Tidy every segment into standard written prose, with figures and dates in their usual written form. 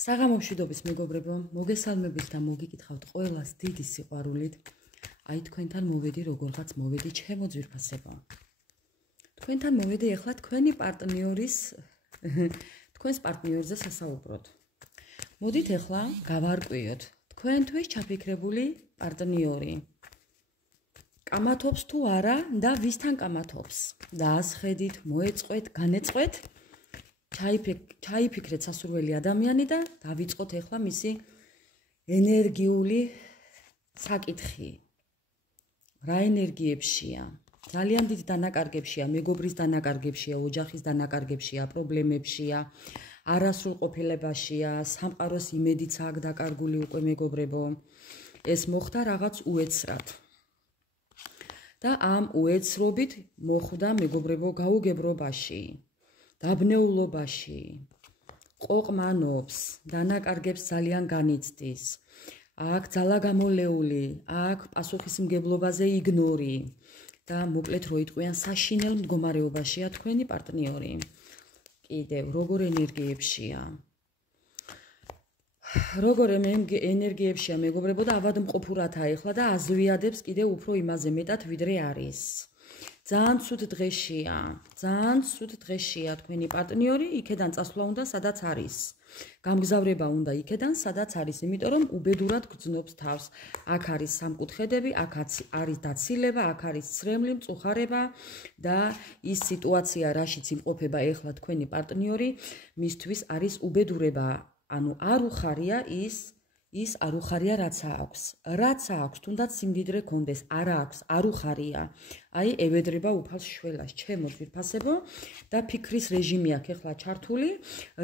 საღამომშვიდობის მეგობრებო, მოგესალმებით და მოგიკითხავთ ყველას დიდი სიყვარულით. Აი თქვენთან მოვედი როგორღაც მოვედი ჩემო ძვირფასებო. Თქვენთან მოვედი ახლა თქვენი პარტნიორის თქვენს პარტნიორზე სასაუბროთ. მოდით ახლა გავარკვიოთ თქვენთვის ჩაფიქრებული პარტნიორი. კამათობს თუ არა და ვისთან კამათობს? დაასხედით, მოეწყვეთ, განეწყვეთ. ჩაიფიქრეთ სასურველი ადამიანი და დავიწყოთ ახლა მისი ენერგიული საკითხი. რა ენერგიებშია? ძალიან დიდ დანაკარგებშია, მეგობრის დანაკარგებშია, ოჯახის დანაკარგებშია, პრობლემებშია, არასრულყოფილებაშია, სამყაროს იმედიც აქ დაკარგული უკვე მეგობრებო. ეს მოხდა რაღაც უეცრად. და ამ უეცრობით მოხვდა მეგობრებო გაუგებრობაში. დაბნეულობაში, ყოყმანობს, დანაკარგებს ძალიან განიცდის. აქ ძალა გამოლეული, აქ პასუხისმგებლობაზე იგნორი და მოკლედ რო იტყვიან საშინელ მდგომარეობაშია თქვენი პარტნიორი. კიდევ როგორ ენერგიებშია? როგორ ენერგიებშია მეგობრებო და ავადმყოფურათა ეხლა და აზვიადებს კიდევ უფრო იმაზე მეტად ვიდრე არის. ძალიან ცუდ დღეშია თქვენი პარტნიორი, იქედან წასვლა უნდა სადაც არის. გამგზავრება უნდა იქედან სადაც არის, იმიტომ რომ უბედურად გრძნობს თავს. აქ არის სამკუთხედები, აქ არის დაცილება, აქ არის ცრემლი, მწუხარება და ის სიტუაცია, რაშიც იმყოფება ეხლა თქვენი პარტნიორი, მისთვის არის უბედურება. ანუ არ უხარია ის არ უხარია რაც აქვს, თუნდაც სიმდიდრე კონდეს, არ აქვს, არ უხარია. აი, ევედრება უფალს შველას, ჩემო ძვირფასებო და ფიქრის რეჟიმი აქვს ახლა ჩართული,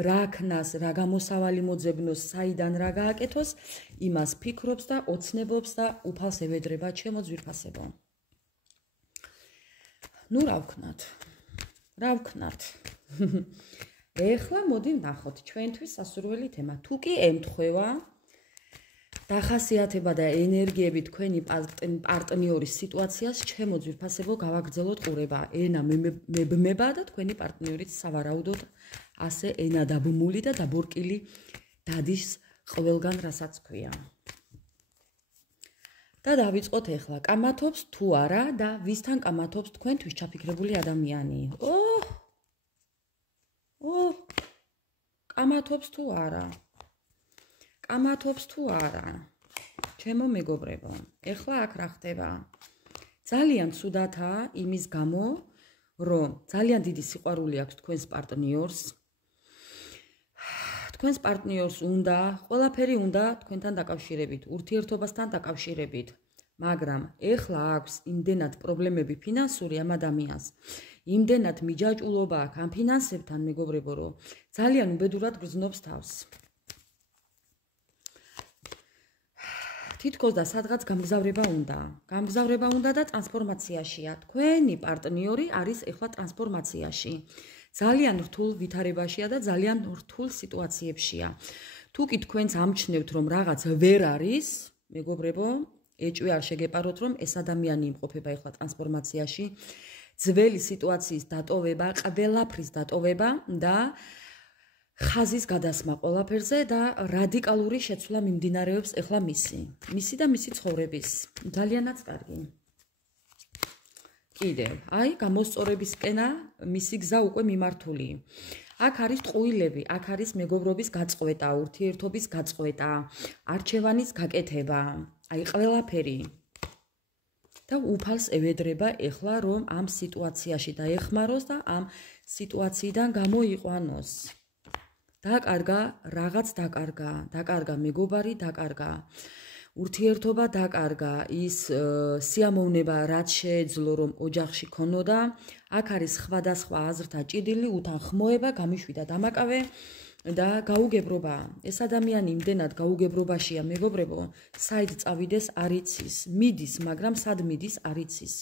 რა ქნას, რა გამოსავალი მოძებნოს, საიდან რა გააკეთოს, იმას ფიქრობს და ოცნებობს და უფალს ევედრება, ჩემო ძვირფასებო. ნუ რა ვქნათ? ეხლა მოდი ვნახოთ ჩვენთვის სასურველი თემა. თუ კი ემთხვევა დახასიათება და ენერგიები თქვენი პარტნიორის სიტუაციას, ჩემო ძვირფასებო, გავაგრძელოთ ყურება. ენა მებმება და თქვენი პარტნიორიც სავარაუდოდ ასე ენა დაბმული და დაბორკილი დადის ყველგან, რასაც ქვია. და დავიწყოთ ახლა. კამათობს თუ არა და ვისთან კამათობს თქვენთვის ჩაფიქრებული ადამიანი? კამათობს თუ არა? კამათობს თუ არა? ჩემო მეგობრებო, ეხლა აქ რა ხდება? ძალიან ცუდათაა იმის გამო, რომ ძალიან დიდი სიყვარული აქვს თქვენს პარტნიორს. თქვენს პარტნიორს უნდა, ყველაფერი უნდა თქვენთან დაკავშირებით, ურთიერთობასთან დაკავშირებით. მაგრამ ეხლა აქვს იმდენად პრობლემები ფინანსური ამ ადამიანს, იმდენად მიჯაჭულობა აქვს ამ ფინანსებთან მეგობრებო, რომ ძალიან უბედურად გრძნობს თავს. თითქოს და სადღაც გამგზავრება უნდა და ტრანსფორმაციაშია. თქვენი პარტნიორი არის ეხლა ტრანსფორმაციაში. ძალიან რთულ ვითარებაშია და ძალიან რთულ სიტუაციებშია. თუ კი თქვენს ამჩნევთ, რომ რაღაც ვერ არის, მეგობრებო, ეჭვი არ შეგეპაროთ, რომ ეს ადამიანი იმყოფება ეხლა ტრანსფორმაციაში. ძველი სიტუაციის დატოვება, ყველაფრის დატოვება და ხაზის გადასმა ყველაფერზე და რადიკალური შეცვლა მიმდინარეობს ეხლა მისი და მისი ცხოვრების. ძალიანაც კარგი. კიდევ, აი, გამოსწორებისკენა მისი გზა უკვე მიმართული. აქ არის ტყუილები, აქ არის მეგობრობის გაწყვეტა, ურთიერთობის გაწყვეტა, არჩევანის გაკეთება. აი, ყველაფერი. და უფალს ევედრება ეხლა, რომ ამ სიტუაციაში დაეხმაროს და ამ სიტუაციიდან გამოიყვანოს. დაკარგა, რაღაც დაკარგა მეგობარი, დაკარგა ურთიერთობა, დაკარგა ის სიამოვნება, რაც შეეძლო რომ ოჯახში ქონოდა. აქ არის სხვადასხვა აზრთა ჭიდილი, უთანხმოება, გამიშვიდა დამაკავე და გაუგებრობა. ეს ადამიანი იმდენად გაუგებრობაშია მეგობრებო, საით წავიდეს არ იცის, მიდის, მაგრამ სად მიდის არ იცის.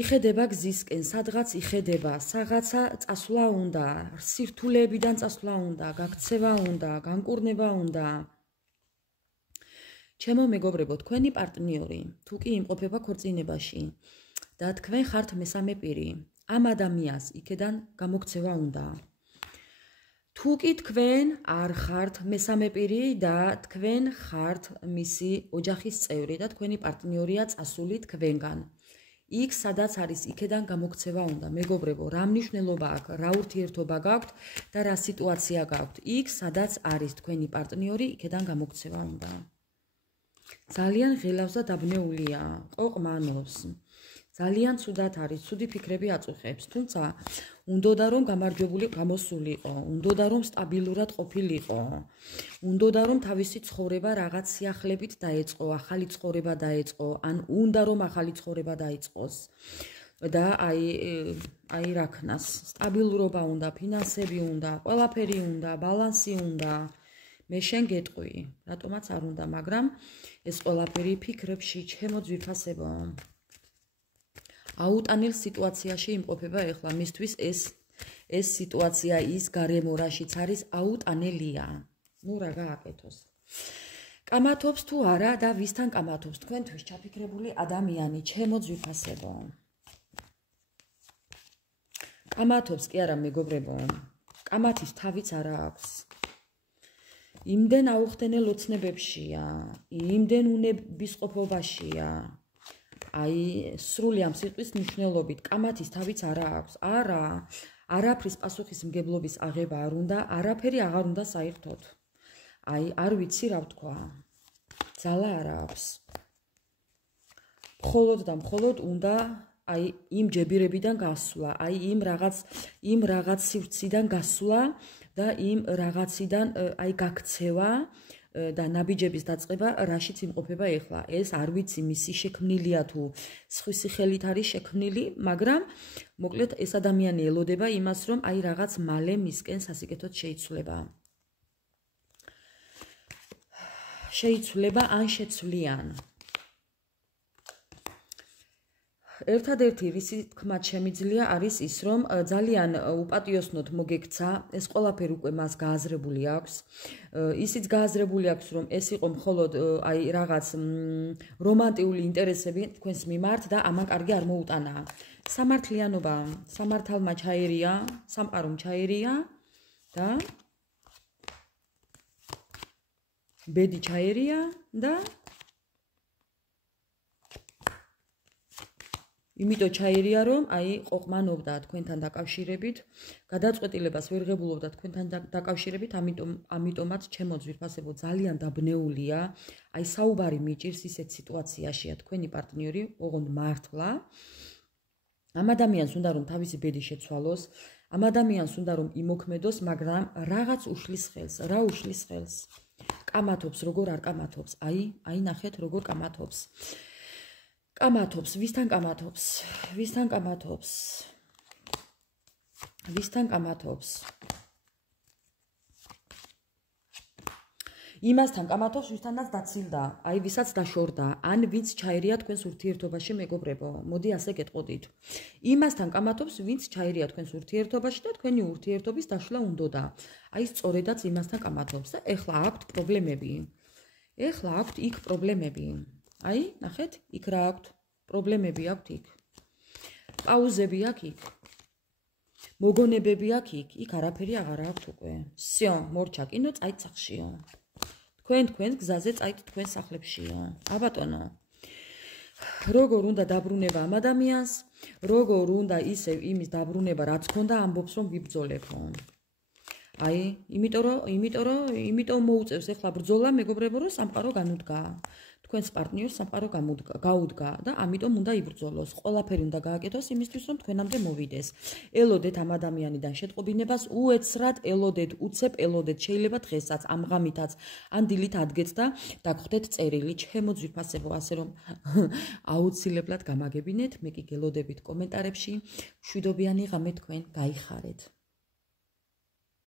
იხედება გზისკენ, სადღაც იხედება, რაღაცა წასვლა უნდა, სირთულეებიდან წასვლა უნდა, გაქცევა უნდა, განკურნება უნდა. ჩემო მეგობრებო, თქვენი პარტნიორი, თუ კი იმყოფება ქორწინებაში და თქვენ ხართ მესამე პირი, ამ ადამიანს იქედან გამოგცევა უნდა. თუ კი თქვენ არ ხართ მესამე პირი და თქვენ ხართ მისი ოჯახის წევრი და თქვენი პარტნიორია წასული თქვენგან. იქ სადაც არის, იქედან გამოქცევა უნდა. მეგობრებო, რა მნიშვნელობა აქვს, რა ურთიერთობა გაქვთ და რა სიტუაცია გაქვთ. იქ სადაც არის თქვენი პარტნიორი, იქედან გამოქცევა უნდა. ძალიან ღელავს და დაბნეულია, ყოყმანობს. ძალიან ცუდად არის, ცუდი ფიქრები აწუხებს, თუმცა უნდოდა რომ გამარჯვებული გამოსულიყო, უნდოდა რომ სტაბილურად ყოფილიყო, უნდოდა რომ თავისი ცხოვრება რაღაც სიახლებით დაეწყო, ახალი ცხოვრება დაეწყო, ან უნდა რომ ახალი ცხოვრება დაიწყოს. და აი რა ქნას, სტაბილურობა უნდა, ფინანსები უნდა, ყველაფერი უნდა, ბალანსი უნდა. მე შენ გეტყვი, რატომაც არ უნდა, მაგრამ ეს ყველაფერი ფიქრებში, ჩემო ძვირფასებო. აუტანელ სიტუაციაში იმყოფება ეხლა, მისთვის ეს სიტუაცია ის გარემო რაშიც არის აუტანელია. ნუ რა გააკეთოს. კამათობს თუ არა და ვისთან კამათობს? თქვენთვის ჩაფიქრებული ადამიანი, ჩემო ძვირფასებო. კამათობს კი არა მეგობრებო. კამათის თავიც არა აქვს. იმდენ აუხდენელ ოცნებებშია, იმდენ უნებისყოფობაშია. აი, სრული ამ სიტყვის მნიშვნელობით კამათის თავიც არა აქვს. არა, არაფრის პასუხისმგებლობის აღება არ უნდა, არაფერი აღარ უნდა საერთოდ. აი, არ ვიცი რა ვთქვა. ძალა არა აქვს. მხოლოდ და მხოლოდ უნდა აი იმ ჯებირებიდან გასვლა, აი იმ რაღაც სივრციდან გასვლა და იმ რაღაციდან აი გაქცევა და ნაბიჯების დაწყება, რაშიც იმყოფება ეხლა. ეს არ ვიცი მისი შექმნილია თუ სხვისი ხელით არის შექმნილი, მაგრამ მოკლედ ეს ადამიანი ელოდება იმას, რომ აი რაღაც მალე მისკენ სასიკეთოდ შეიცვლება ან შეცვლიან. ერთადერთი რისი თქმაც შემიძლია არის ის, რომ ძალიან უპატიოსნოდ მოგექცა, ეს ყველაფერი უკვე მას გააზრებული აქვს. ისიც გააზრებული აქვს, რომ ეს იყო მხოლოდ აი რაღაც რომანტიული ინტერესები თქვენს მიმართ და ამან კარგი არ მოუტანა. სამართლიანობა, სამართალმა ჩაერია, სამყარომ ჩაერია და ბედი ჩაერია და იმიტომ ჩაერია, რომ აი ყოყმანობდა თქვენთან დაკავშირებით, გადაწყვეტილებას ვერ ღებულობდა თქვენთან დაკავშირებით, ამიტომაც ჩემო ძვირფასებო ძალიან დაბნეულია. აი საუბარი მიჭირს ისეთ სიტუაციაშია თქვენი პარტნიორი, ოღონდ მართლა. ამ ადამიანს უნდა რომ თავისი ბედი შეცვალოს, ამ ადამიანს უნდა რომ იმოქმედოს, მაგრამ რაღაც უშლის ხელს, რა უშლის ხელს? კამათობს, როგორ არ კამათობს? აი ნახეთ, როგორ კამათობს. კამათობს, ვისთან კამათობს? ვისთან კამათობს? ვისთან კამათობს? იმასთან კამათობს, ვისთანაც დაცილდა, აი ვისაც დაშორდა, ან ვინც ჩაერია თქვენს ურთიერთობაში, მეგობრებო. მოდი ასე გეტყოდით. იმასთან კამათობს, ვინც ჩაერია თქვენს ურთიერთობაში და თქვენი ურთიერთობის დაშლა უნდოდა. აი სწორედაც იმასთან კამათობს და ეხლა აქვთ პრობლემები. ეხლა აქვთ იქ პრობლემები. აი, ნახეთ, იქ რა აქვთ? პრობლემები აქვთ იქ. პაუზები აქვს იქ. მოგონებები აქვს იქ. იქ არაფერი აღარ აქვთ უკვე. всё, მორჩა კინო, წაით სახშიო. თქვენ გზაზე წაით თქვენ სახლებშიო. აბატონო. როგორ უნდა დაბრუნება ამ ადამიანს, როგორ უნდა ისევ იმის დაბრუნება, რაც ქონდა, ამბობს რომ ვიბრძოლებო. აი, იმიტომ მოუწევს ეხლა ბრძოლა, მეგობრებო, რომ სამყარო განუდგა. თქვენს პარტნიორს სამყარო გაუდგა და ამიტომ უნდა იბრძოლოს. ყველაფერი უნდა გააკეთოს იმისთვის, რომ თქვენამდე მოვიდეს. ელოდეთ ამ ადამიანიდან შეტყობინებას, უეცრად ელოდეთ, უცებ ელოდეთ, შეიძლება დღესაც, ამ ღამითაც, ან დილით ადგეთ და დაგხვდეთ წერილი, ჩემო ძვირფასებო, ასე რომ აუცილებლად გამაგებინეთ, მე კი გელოდებით კომენტარებში, მშვიდობიანი ღამე თქვენ გაიხარეთ.